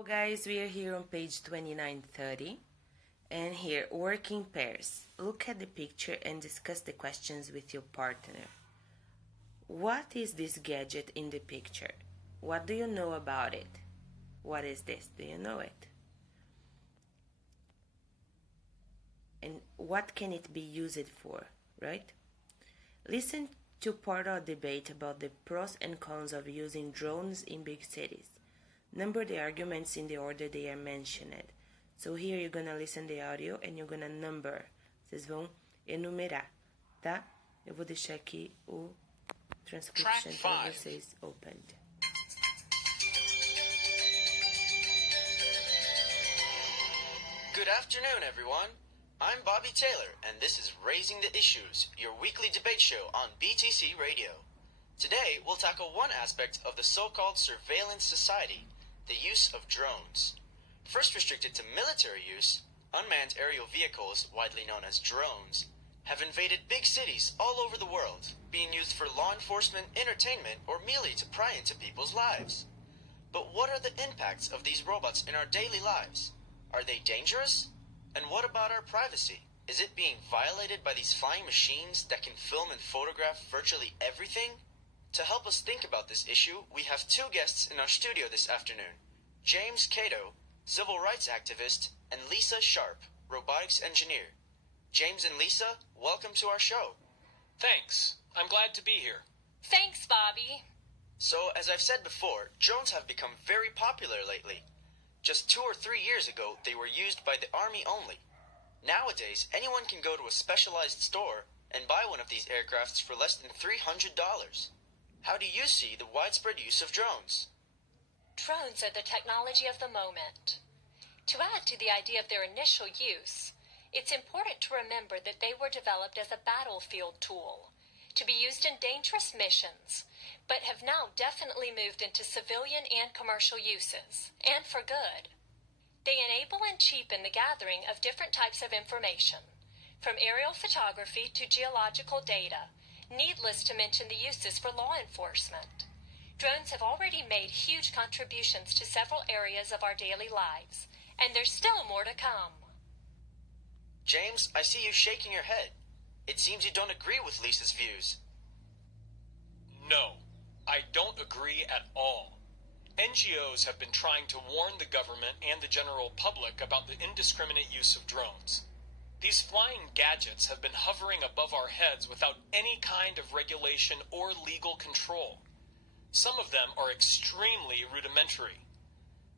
Hello guys, we are here on page 2930 and here work in pairs. Look at the picture and discuss the questions with your partner. What is this gadget in the picture? What do you know about it? What is this? Do you know it? And what can it be used for, right? Listen to part of the debate about the pros and cons of using drones in big cities. Number the arguments in the order they are mentioned. So here you're gonna listen the audio and you're gonna number. Vocês vão enumerar, tá? Eu vou deixar aqui o transcription para vocês opened. Good afternoon, everyone. I'm Bobby Taylor, and this is Raising the Issues, your weekly debate show on BTC Radio. Today, we'll tackle one aspect of the so-called surveillance society, the use of drones. First restricted to military use, unmanned aerial vehicles, widely known as drones, have invaded big cities all over the world, being used for law enforcement, entertainment, or merely to pry into people's lives. But what are the impacts of these robots in our daily lives? Are they dangerous? And what about our privacy? Is it being violated by these flying machines that can film and photograph virtually everything? To help us think about this issue, we have two guests in our studio this afternoon. James Cato, civil rights activist, and Lisa Sharp, robotics engineer. James and Lisa, welcome to our show. Thanks. I'm glad to be here. Thanks, Bobby. So, as I've said before, drones have become very popular lately. Just 2 or 3 years ago, they were used by the Army only. Nowadays, anyone can go to a specialized store and buy one of these aircrafts for less than $300. How do you see the widespread use of drones? Drones are the technology of the moment. To add to the idea of their initial use, it's important to remember that they were developed as a battlefield tool, to be used in dangerous missions, but have now definitely moved into civilian and commercial uses, and for good. They enable and cheapen the gathering of different types of information, from aerial photography to geological data, needless to mention the uses for law enforcement. Drones have already made huge contributions to several areas of our daily lives, and there's still more to come. James, I see you shaking your head. It seems you don't agree with Lisa's views. No, I don't agree at all. NGOs have been trying to warn the government and the general public about the indiscriminate use of drones. These flying gadgets have been hovering above our heads without any kind of regulation or legal control. Some of them are extremely rudimentary.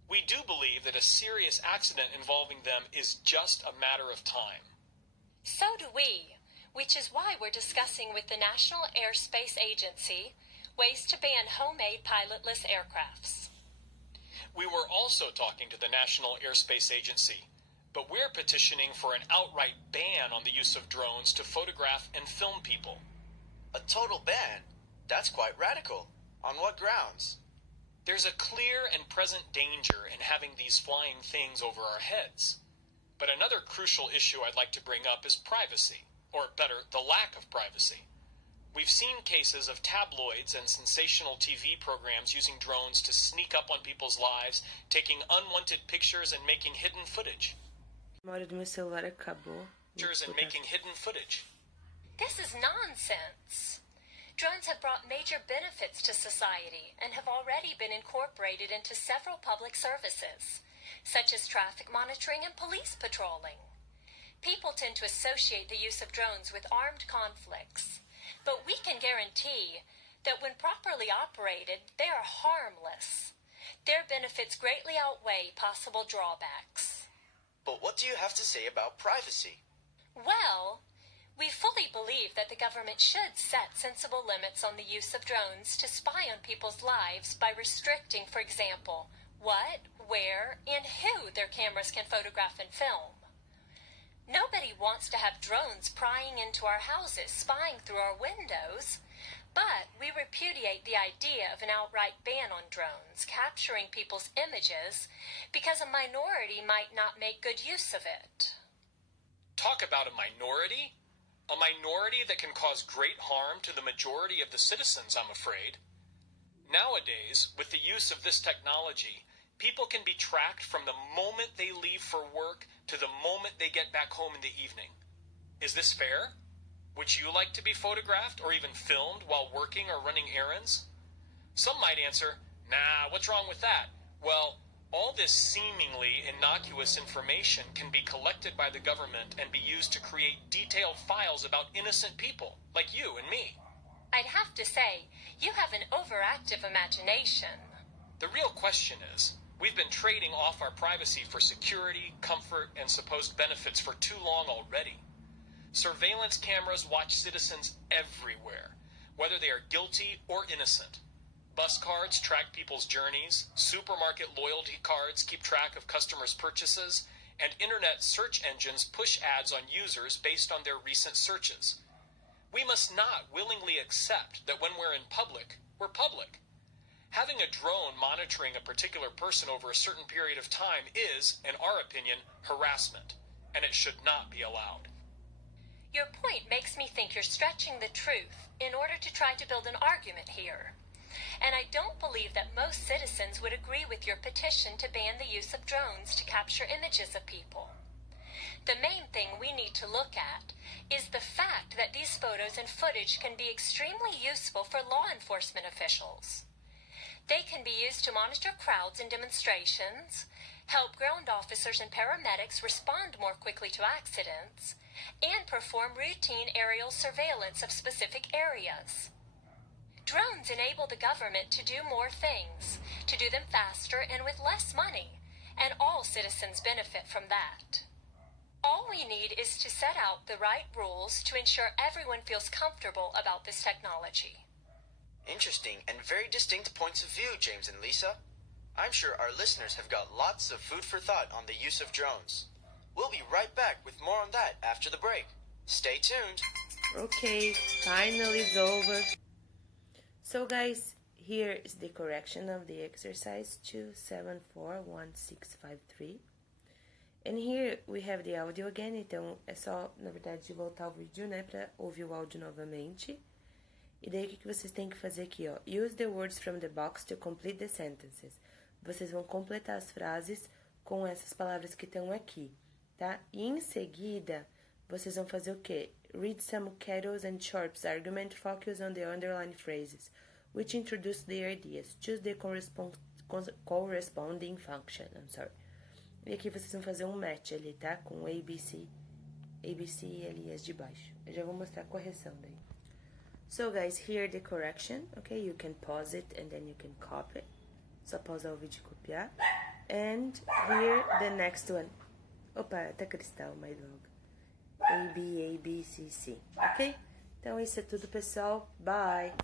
We do believe that a serious accident involving them is just a matter of time. So do we, which is why we're discussing with the National Airspace Agency ways to ban homemade pilotless aircrafts. We were also talking to the National Airspace Agency, but we're petitioning for an outright ban on the use of drones to photograph and film people. A total ban? That's quite radical. On what grounds? There's a clear and present danger in having these flying things over our heads. But another crucial issue I'd like to bring up is privacy, or better, the lack of privacy. We've seen cases of tabloids and sensational TV programs using drones to sneak up on people's lives, taking unwanted pictures and making hidden footage. Pictures and making hidden footage. This is nonsense. Drones have brought major benefits to society and have already been incorporated into several public services, such as traffic monitoring and police patrolling. People tend to associate the use of drones with armed conflicts, but we can guarantee that when properly operated, they are harmless. Their benefits greatly outweigh possible drawbacks. But what do you have to say about privacy? Well, we fully believe that the government should set sensible limits on the use of drones to spy on people's lives by restricting, for example, what, where, and who their cameras can photograph and film. Nobody wants to have drones prying into our houses, spying through our windows, but we repudiate the idea of an outright ban on drones capturing people's images because a minority might not make good use of it. Talk about a minority? A minority that can cause great harm to the majority of the citizens, I'm afraid. Nowadays, with the use of this technology, People can be tracked from the moment they leave for work to the moment they get back home in the evening. Is this fair? Would you like to be photographed or even filmed while working or running errands? Some might answer, nah, what's wrong with that? Well, all this seemingly innocuous information can be collected by the government and be used to create detailed files about innocent people, like you and me. I'd have to say, you have an overactive imagination. The real question is, we've been trading off our privacy for security, comfort, and supposed benefits for too long already. Surveillance cameras watch citizens everywhere, whether they are guilty or innocent. Bus cards track people's journeys, supermarket loyalty cards keep track of customers' purchases, and internet search engines push ads on users based on their recent searches. We must not willingly accept that when we're in public, we're public. Having a drone monitoring a particular person over a certain period of time is, in our opinion, harassment, and it should not be allowed. Your point makes me think you're stretching the truth in order to try to build an argument here. And I don't believe that most citizens would agree with your petition to ban the use of drones to capture images of people. The main thing we need to look at is the fact that these photos and footage can be extremely useful for law enforcement officials. They can be used to monitor crowds and demonstrations, help ground officers and paramedics respond more quickly to accidents, and perform routine aerial surveillance of specific areas. Drones enable the government to do more things, to do them faster and with less money, and all citizens benefit from that. All we need is to set out the right rules to ensure everyone feels comfortable about this technology. Interesting and very distinct points of view, James and Lisa. I'm sure our listeners have got lots of food for thought on the use of drones. We'll be right back with more on that after the break. Stay tuned. Okay, finally it's over. So guys, here is the correction of the exercise 2741653. And here we have the audio again, então é só, na verdade, voltar o vídeo, né, pra ouvir o áudio novamente. E daí o que vocês têm que fazer aqui, ó? Use the words from the box to complete the sentences. Vocês vão completar as frases com essas palavras que estão aqui, tá? E em seguida, vocês vão fazer o quê? Read some carols and chirps argument, focus on the underlined phrases, which introduce the ideas. Choose the corresponding function. E aqui vocês vão fazer um match ali, tá? Com ABC e ali as de baixo. Eu já vou mostrar a correção daí. So guys, here the correction, okay? You can pause it and then you can copy. Só pausar o vídeo e copiar. And here the next one. Opa, tá cristal, my dog. A, B, C, C. Ok? Então isso é tudo, pessoal. Bye!